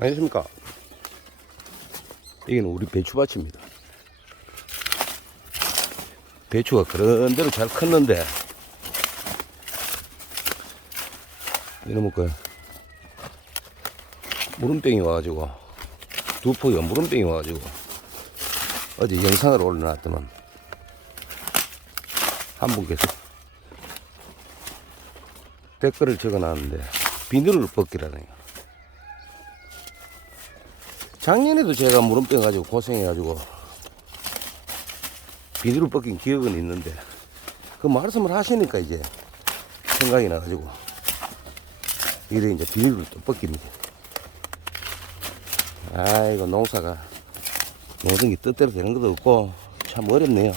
아니십니까? 이게 우리 배추밭입니다. 배추가 그런 대로 잘 컸는데, 이놈의 그, 무름병이 와가지고, 두 포기가 무름병이 와가지고, 어제 영상을 올려놨더만, 한 분께서 댓글을 적어놨는데, 비늘을 벗기라네요. 작년에도 제가 무름병 가지고 고생해가지고 비닐을 벗긴 기억은 있는데 그 말씀을 하시니까 이제 생각이 나가지고 이래 이제 비닐을 또 벗깁니다. 아이고 농사가 모든 게 뜻대로 되는 것도 없고 참 어렵네요.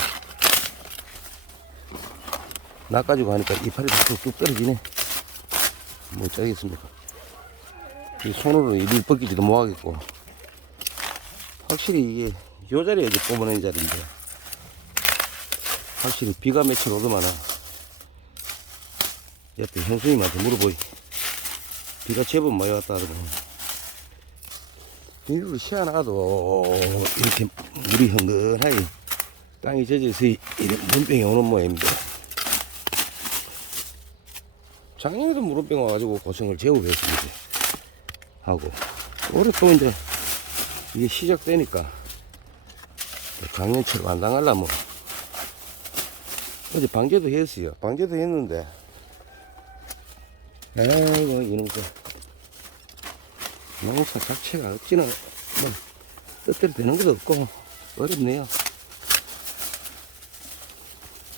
나 가지고 하니까 이파리 뚝뚝 떨어지네. 뭐 어쩌겠습니까. 이 손으로 이를 벗기지도 못하겠고 확실히 이게 요 자리에 이제 뽑아낸 자리인데 확실히 비가 며칠 오더만은 옆에 형수님한테 물어보이 비가 제법 많이 왔다 하더라고 비를 시원하도 이렇게 물이 흥건하게 땅이 젖어서 이런 물병이 오는 모양입니다. 작년에도 물병 와가지고 고생을 제법 했습니다. 하고 올해 또 이제 이게 시작되니까 또 작년처럼 안 당하려면 어제 방제도 했어요. 방제도 했는데 아이고 이놈 거 농사 자체가 어찌나 뭐 뜻대로 되는 것도 없고 어렵네요.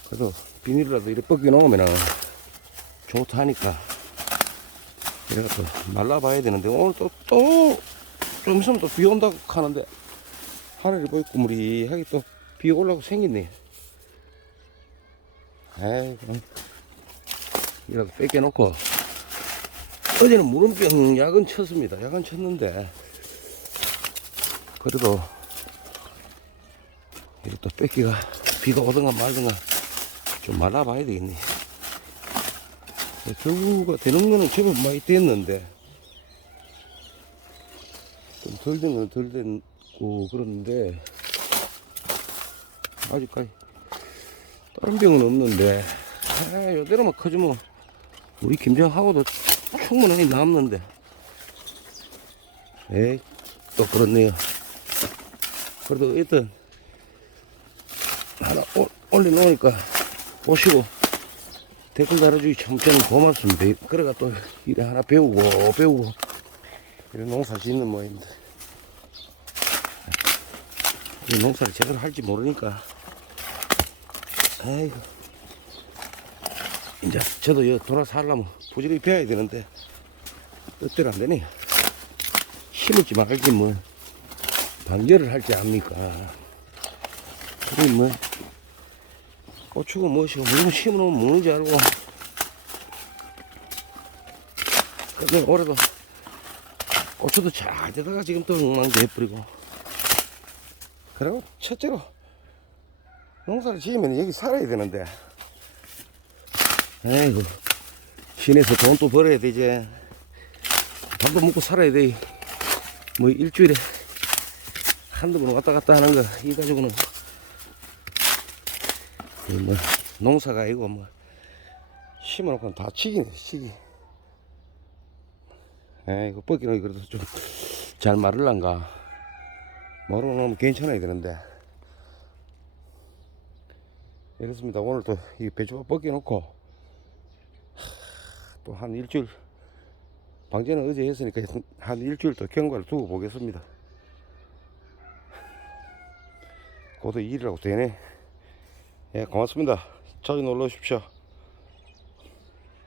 그래도 비닐이라도 이렇게 벗겨 놓으면 좋다 하니까 내가 또 말라봐야 되는데 오늘 또 또 좀 있으면 또 비 온다고 하는데 하늘이 보이고 무리하게 또 비 올라고 생겼네. 아이고 이렇게 뺏겨놓고 어제는 무름병 약은 쳤습니다. 약은 쳤는데 그래도 이렇게 또 뺏기가 비가 오든가 말든가 좀 말아봐야 되겠네. 결구가 되는 거는 제법 많이 됐는데 좀덜 된 건 덜 됐고 그런데 아직까지 다른 병은 없는데 아 요대로만 커지면 우리 김장하고도 충분히 남는데. 에이 또 그렇네요. 그래도 일단 하나 올- 올려놓으니까 보시고 댓글 달아주기 참 저는 고맙습니다. 그래가 또 일에 하나 배우고 배우고 이런 농사 짓는 모양입니다 이 농사를 제대로 할지 모르니까. 아이고. 이제 저도 여 돌아서 하려면 부지런히 배워야 되는데 뜻대로 안 되네 심을지 말지 뭐. 방열을 할지 압니까? 그게 뭐. 고추가 무엇이고 무슨 심으면 뭐는지 알고. 근데 올해도 고추도 잘 되다가 지금 또 엉망도 해버리고. 그리고 첫째로 농사를 지으면 여기 살아야 되는데. 아이고 시내에서 돈 또 벌어야 되지 밥도 먹고 살아야 돼 뭐 일주일에 한두 번 왔다 갔다 하는 거 이 가지고는. 이뭐 농사가 아니고 뭐 심어놓고 다 치기네 치기 아이고 뻗기는 그래도 좀 잘 마를란가 마르놓으면 괜찮아야 되는데 이렇습니다. 오늘 또이 배추가 벗겨놓고 또 한 일주일 방제는 어제 했으니까 한 일주일 또 경과를 두고 보겠습니다. 고도 일이라고 되네. 예, 고맙습니다. 자주 놀러 오십시오.